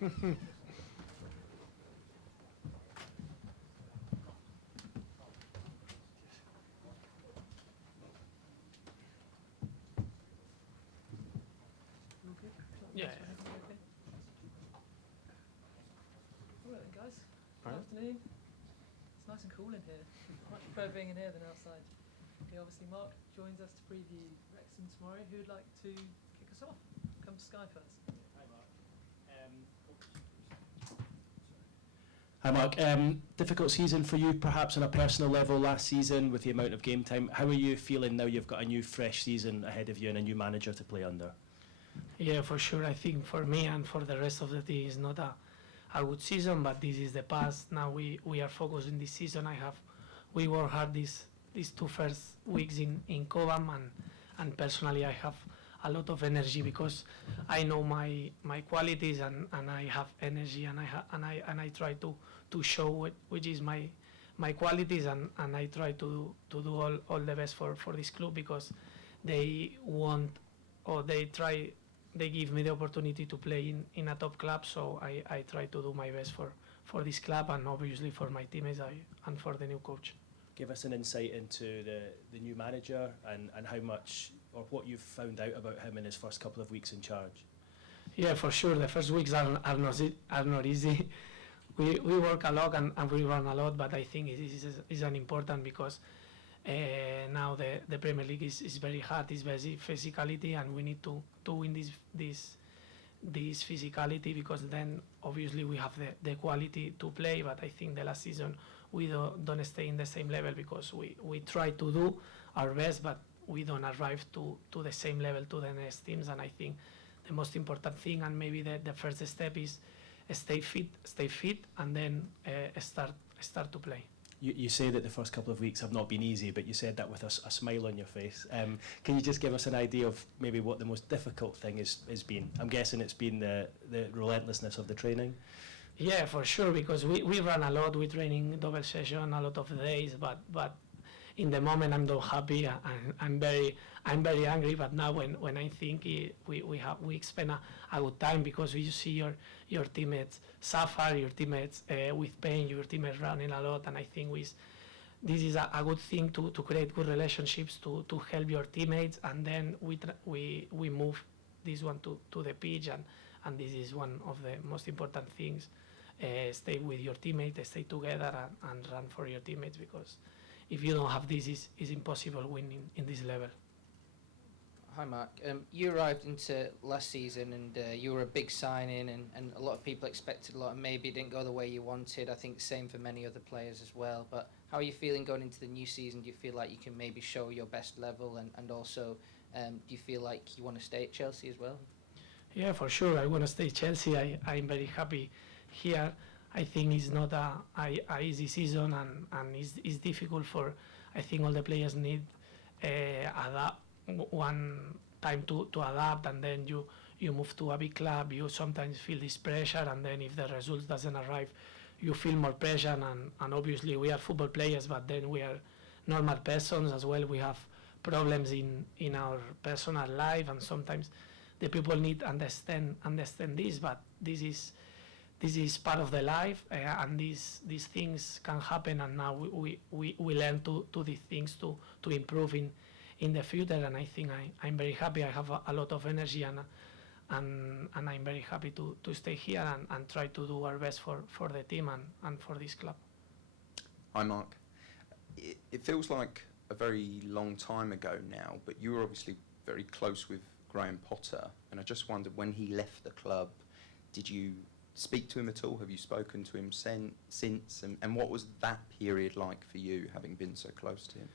Yeah. All right then, guys. Good afternoon. It's nice and cool in here. Much prefer being in here than outside. Okay, obviously Mark joins us to preview Wrexham tomorrow. Who would like to kick us off? Come to Sky first. Hi Mark. Difficult season for you perhaps on a personal level last season with the amount of game time. How are you feeling now you've got a new fresh season ahead of you and a new manager to play under? Yeah, for sure. I think for me and for the rest of the team, it's not a good season, but this is the past. Now we are focused in this season. We work hard these two first weeks in Cobham, and personally I have a lot of energy because I know my qualities and I have energy and I try to show which is my qualities and I try to do all the best for this club because they want or they give me the opportunity to play in a top club, so I try to do my best for this club and obviously for my teammates and for the new coach. Give us an insight into the new manager and how much or what you've found out about him in his first couple of weeks in charge. Yeah, for sure. The first weeks are not easy. We work a lot and we run a lot, but I think it is an important because now the Premier League is very hard, it's very physicality, and we need to win this physicality because then obviously we have the quality to play. But I think the last season we don't stay in the same level because we try to do our best, but we don't arrive to the same level to the next teams. And I think the most important thing and maybe the first step is stay fit, and then start to play. You say that the first couple of weeks have not been easy, but you said that with a smile on your face. Can you just give us an idea of maybe what the most difficult thing has been? I'm guessing it's been the relentlessness of the training. Yeah, for sure, because we run a lot. We training double session a lot of days, but in the moment I'm not happy. I'm very angry. But now when I think we spend a good time because you see your teammates suffer, your teammates with pain, your teammates running a lot, and I think this is a good thing to create good relationships to help your teammates, and then we move this one to the pitch, and this is one of the most important things. Stay with your teammates, stay together, and run for your teammates, because if you don't have this, it's impossible winning in this level. Hi Mark, you arrived into last season and you were a big signing and a lot of people expected a lot and maybe it didn't go the way you wanted. I think same for many other players as well, but how are you feeling going into the new season? Do you feel like you can maybe show your best level and also do you feel like you want to stay at Chelsea as well? Yeah, for sure, I want to stay at Chelsea. I'm very happy here. I think it's not a easy season and it's difficult for, I think all the players need one time to adapt, and then you move to a big club. You sometimes feel this pressure, and then if the results doesn't arrive, you feel more pressure. And obviously we are football players, but then we are normal persons as well. We have problems in our personal life, and sometimes the people need understand this. But this is part of the life, and these things can happen. And now we learn to these things to improve in the future, and I think I'm very happy. I have a lot of energy, and I'm very happy to stay here and try to do our best for the team and for this club. Hi Mark. It feels like a very long time ago now, but you were obviously very close with Graham Potter, and I just wondered, when he left the club, did you speak to him at all? Have you spoken to him since? And what was that period like for you, having been so close to him?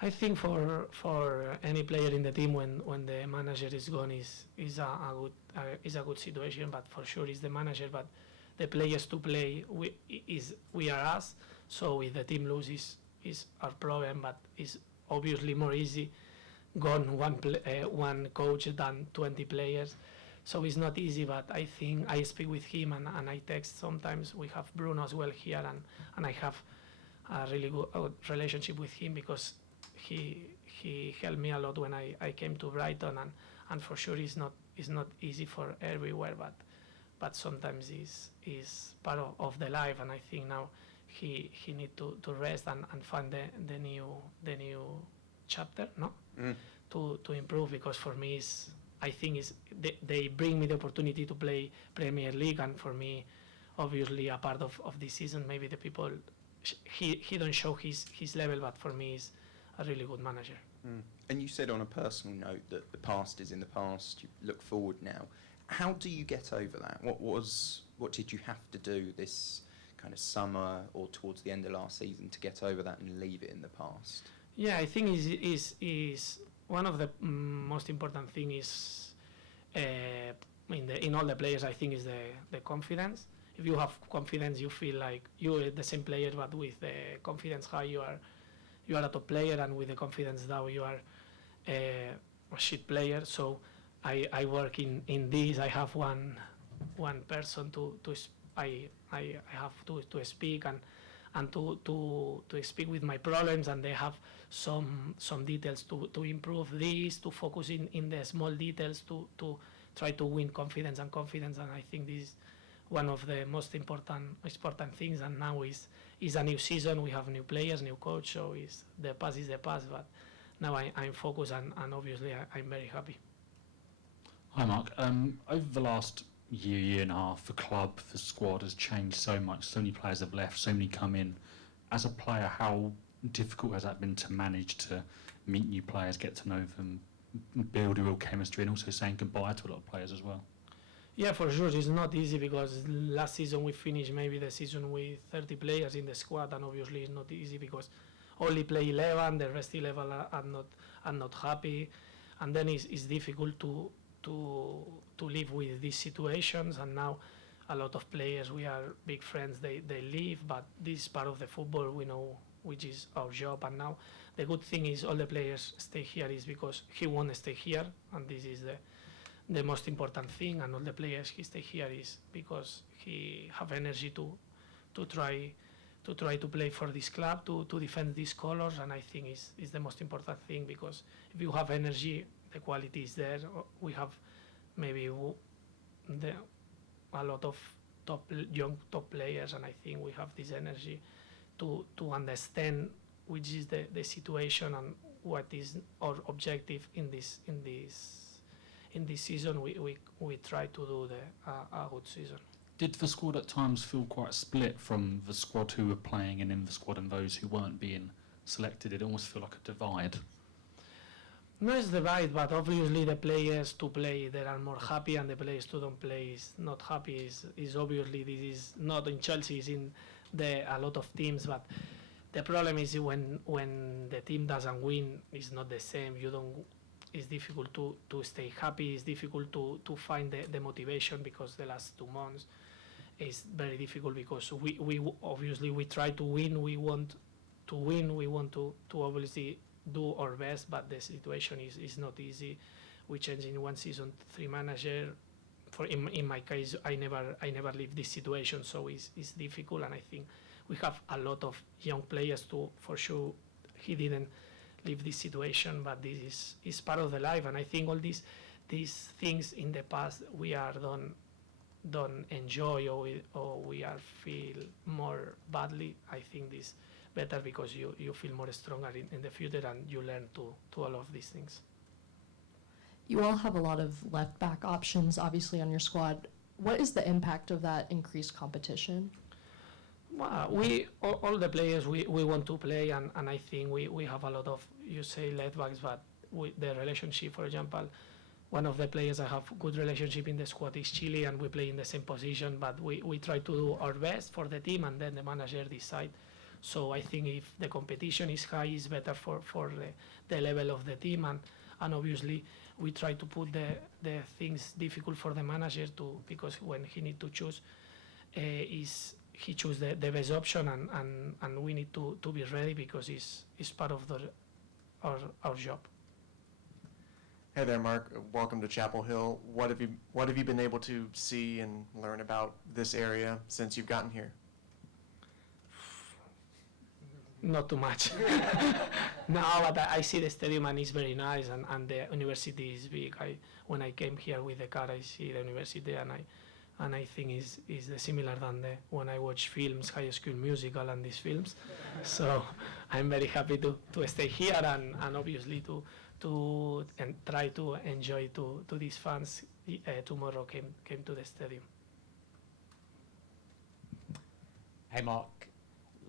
I think for any player in the team, when the manager is gone, is a good situation. But for sure, it's the manager. But the players to play we are us. So if the team loses, is our problem. But it's obviously more easy gone one coach than 20 players. So it's not easy. But I think I speak with him and I text sometimes. We have Bruno as well here, and I have a really good relationship with him because he helped me a lot when I came to Brighton, and for sure it's not easy for everywhere, but sometimes is part of the life. And I think now he need to rest and find the new chapter, no, to improve, because for me I think they bring me the opportunity to play Premier League, and for me, obviously, a part of this season, maybe the people he don't show his level, but for me is a really good manager. And you said on a personal note that the past is in the past. You look forward now. How do you get over that? What did you have to do this kind of summer or towards the end of last season to get over that and leave it in the past? Yeah, I think is one of the most important thing is in all the players. I think is the confidence. If you have confidence, you feel like you're the same player, but with the confidence high, you are a top player, and with the confidence down, you are a shit player. So I work in this. I have one person I have to speak and to speak with my problems, and they have some details to improve this, to focus in the small details, to try to win confidence, and I think this is one of the most important things. And now is a new season, we have new players, new coach, so the past is the past, but now I'm focused, and obviously I'm very happy. Hi Mark, over the last year and a half, the club, the squad has changed so much, so many players have left, so many come in. As a player, how difficult has that been to manage to meet new players, get to know them, build a real chemistry, and also saying goodbye to a lot of players as well? Yeah, for sure, it's not easy, because last season we finished maybe the season with 30 players in the squad, and obviously it's not easy because only play 11, the rest 11 are not happy, and then it's difficult to live with these situations. And now a lot of players, we are big friends, they leave, but this is part of the football, we know which is our job. And now the good thing is all the players stay here is because he want to stay here, and this is the most important thing. And all the players he stay here is because he have energy to try to play for this club, to defend these colors. And I think is the most important thing, because if you have energy, the quality is there. We have maybe a lot of young top players, and I think we have this energy to understand which is the situation and what is our objective in this season. We try to do a good season. Did the squad at times feel quite split from the squad who were playing and in the squad and those who weren't being selected? It almost feel like a divide. No, it's divide, but obviously the players to play they are more happy, and the players to don't play is not happy. Is obviously this is not in Chelsea, it's in a lot of teams, but the problem is when the team doesn't win, it's not the same. It's difficult to stay happy. It's difficult to find the motivation, because the last 2 months is very difficult, because we obviously we try to win. We want to win. We want to obviously do our best, but the situation is not easy. We change in one season 3 manager. In my case, I never leave this situation, so it's difficult. And I think we have a lot of young players too. For sure, he didn't leave this situation, but this is part of the life. And I think all these things in the past we are don't enjoy, or we are feel more badly. I think this better, because you feel more stronger in the future, and you learn to all of these things. You all have a lot of left back options, obviously, on your squad. What is the impact of that increased competition? Well, all the players we want to play, and I think we have a lot of, you say, left backs, but the relationship, for example, one of the players I have good relationship in the squad is Chile, and we play in the same position, but we try to do our best for the team, and then the manager decide. So I think if the competition is high, it's better for the level of the team, and obviously we try to put the things difficult for the manager because when he need to choose, he choose the best option, and we need to be ready, because it's part of our job. Hey there, Mark. Welcome to Chapel Hill. What have you been able to see and learn about this area since you've gotten here? Not too much. No, but I see the stadium, and it's very nice, and the university is big. When I came here with the car, I see the university, and and I think is similar than when I watch films, High School Musical and these films. So I'm very happy to stay here and obviously to try to enjoy to these fans tomorrow came to the stadium. Hey Mark,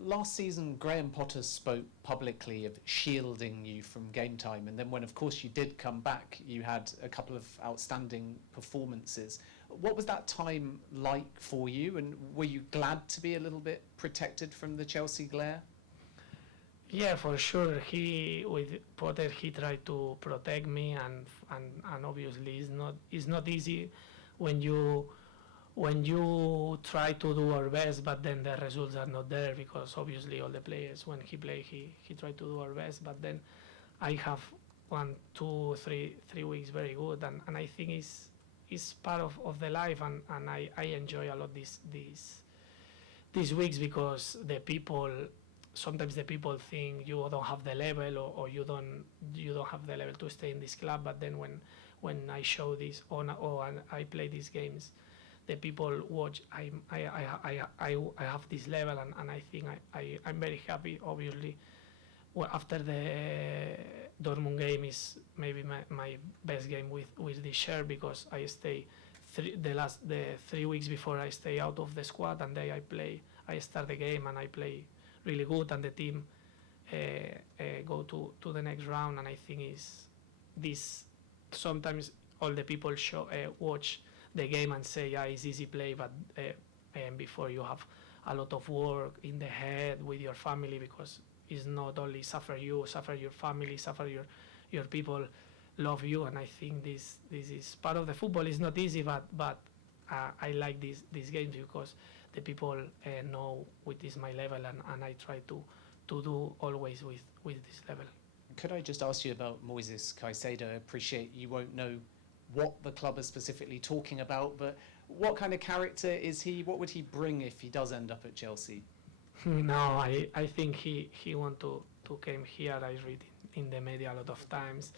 last season Graham Potter spoke publicly of shielding you from game time, and then when of course you did come back, you had a couple of outstanding performances. What was that time like for you, and were you glad to be a little bit protected from the Chelsea glare? Yeah, for sure. With Potter, he tried to protect me, and obviously it's not easy when you try to do our best, but then the results are not there, because obviously all the players, when he play, he tried to do our best, but then I have 1, 2, 3 weeks very good, and I think it's part of the life, and I enjoy a lot these weeks, because sometimes the people think you don't have the level, or you don't have the level to stay in this club, but then when I show this and I play these games, the people watch. I have this level, and I think I'm very happy. Obviously, well, after the Dortmund game is maybe my best game with this shirt, because I stay the 3 weeks before I stay out of the squad, and then I start the game and I play really good, and the team go to the next round, and I think this sometimes all the people watch the game and say, yeah, it's easy play, but before you have a lot of work in the head with your family, because it's not only suffer your family, suffer your people love you, and I think this is part of the football. It's not easy, but I like these games, because the people know with this my level, and I try to do always with this level. Could I just ask you about Moises Caicedo? I appreciate you won't know what the club is specifically talking about, but what kind of character is he? What would he bring if he does end up at Chelsea? No, I think he want to came here. I read in the media a lot of times,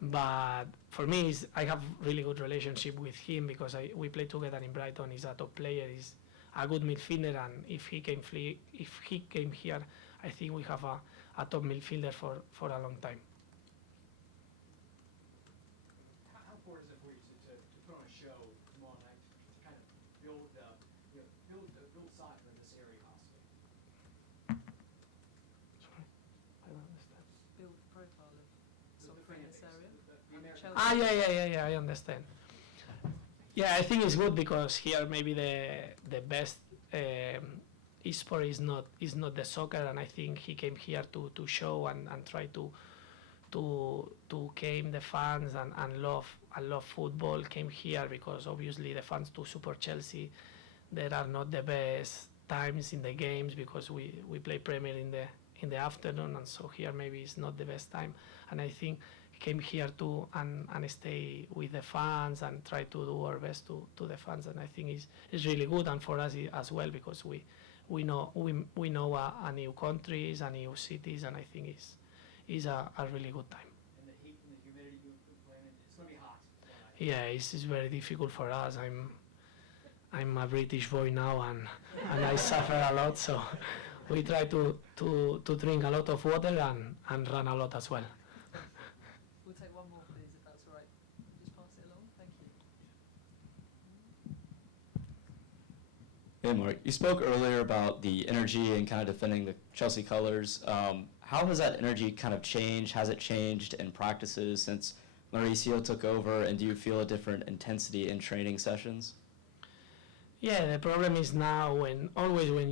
but for me, I have really good relationship with him, because we play together in Brighton. He's a top player. He's a good midfielder, and if he came here, I think we have a top midfielder for a long time. How important is it for you to put on a show tomorrow night to kind of build soccer in this area possibly? I don't understand. Build the profile of soccer in this area. Yeah, I understand. Yeah, I think it's good, because here maybe the best e-sport is not the soccer, and I think he came here to show and try to came the fans and love football, came here, because obviously the fans to support Chelsea, there are not the best times in the games, because we play Premier in the afternoon, and so here maybe it's not the best time, and I think came here to and stay with the fans and try to do our best to the fans, and I think it's really good, and for us as well, because we know a new countries, a new cities, and I think it's a really good time. And the heat and the humidity playing, it's going to be hot. Yeah, it's very difficult for us. I'm a British boy now, and I suffer a lot, so we try to drink a lot of water and run a lot as well. We'll take one more, please, if that's all right. Just pass it along. Thank you. Hey Mark, you spoke earlier about the energy and kind of defending the Chelsea colors. How has that energy kind of changed? Has it changed in practices since Mauricio took over, and do you feel a different intensity in training sessions? Yeah, the problem is now when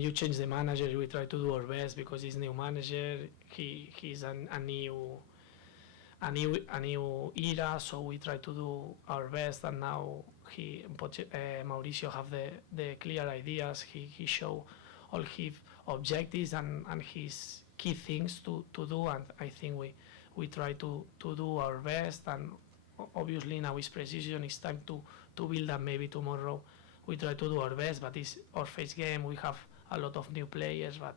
you change the manager, we try to do our best, because he's new manager. He's a new era, so we try to do our best, and now Mauricio have the clear ideas. He show all his objectives and his key things to do, and I think we try to do our best, and obviously now it's precision. It's time to build up. Maybe tomorrow we try to do our best, but it's our first game. We have a lot of new players, but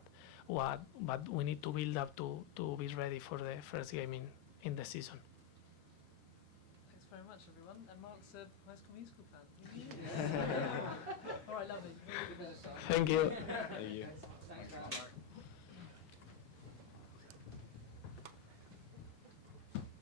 we need to build up to be ready for the first game in the season. Thanks very much, everyone. And Mark's a High School Musical fan. Thank you. Thank you.